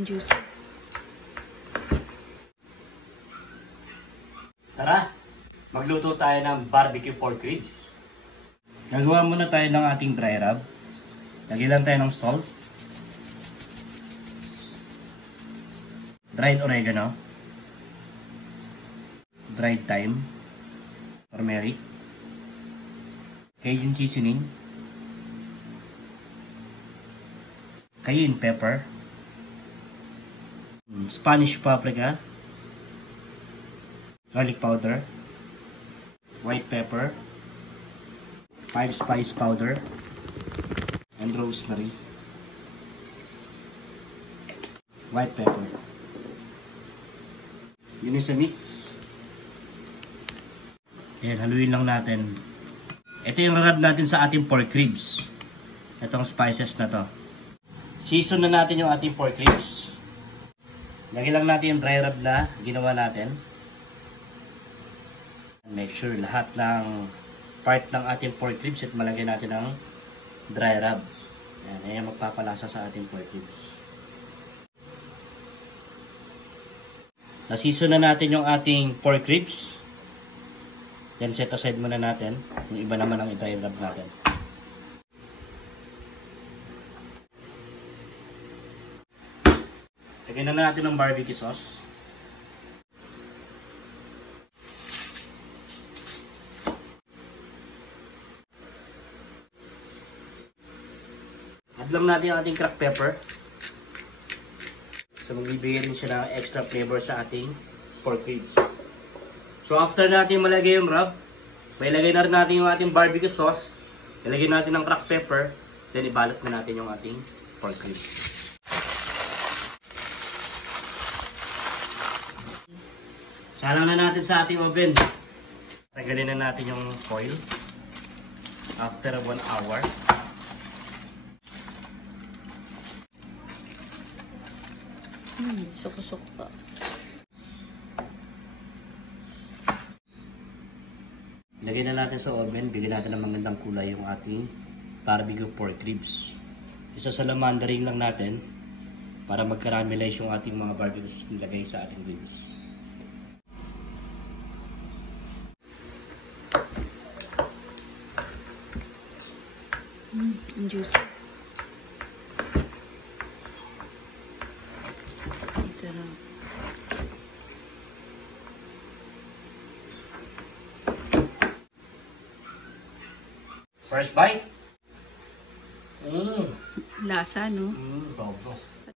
Juicy. Tara, magluto tayo ng barbecue pork ribs. Nagawa muna tayo ng ating dry rub. Lagyan lang tayo ng salt, dried oregano, dried thyme, turmeric, Cajun seasoning, cayenne pepper, Spanish paprika, garlic powder, white pepper, 5 spice powder, and rosemary, white pepper. Yun yung sa mix. Ayan, haluin lang natin. Ito yung rub natin sa ating pork ribs. Itong spices na to. Season na natin yung ating pork ribs. Lagyan lang natin yung dry rub na ginawa natin. Make sure lahat ng part ng ating pork ribs at malagyan natin ng dry rub. Ayan magpapalasa sa ating pork ribs. Na-season na natin yung ating pork ribs. Then set aside muna natin. Yung iba naman ang i-dry rub natin. Lagyan na natin ng barbecue sauce. Add lang natin yung ating cracked pepper. So magbibigay rin siya ng extra flavor sa ating pork ribs. So after natin malagay yung rub, mailagay na rin natin yung ating barbecue sauce. Ilagay natin ng cracked pepper. Then ibalot na natin yung ating pork ribs. Salang na natin sa ating oven. Tagalin na natin yung foil. After 1 hour. Suko-suko pa. Lagay na natin sa oven, bigyan natin ng magandang kulay yung ating barbecue pork ribs. Isa sa lamandaring lang natin para mag-caramelize yung ating mga barbecue sauce nilagay sa ating ribs. Juicy. Ang sarap. First bite? Lasa, no? Sobra.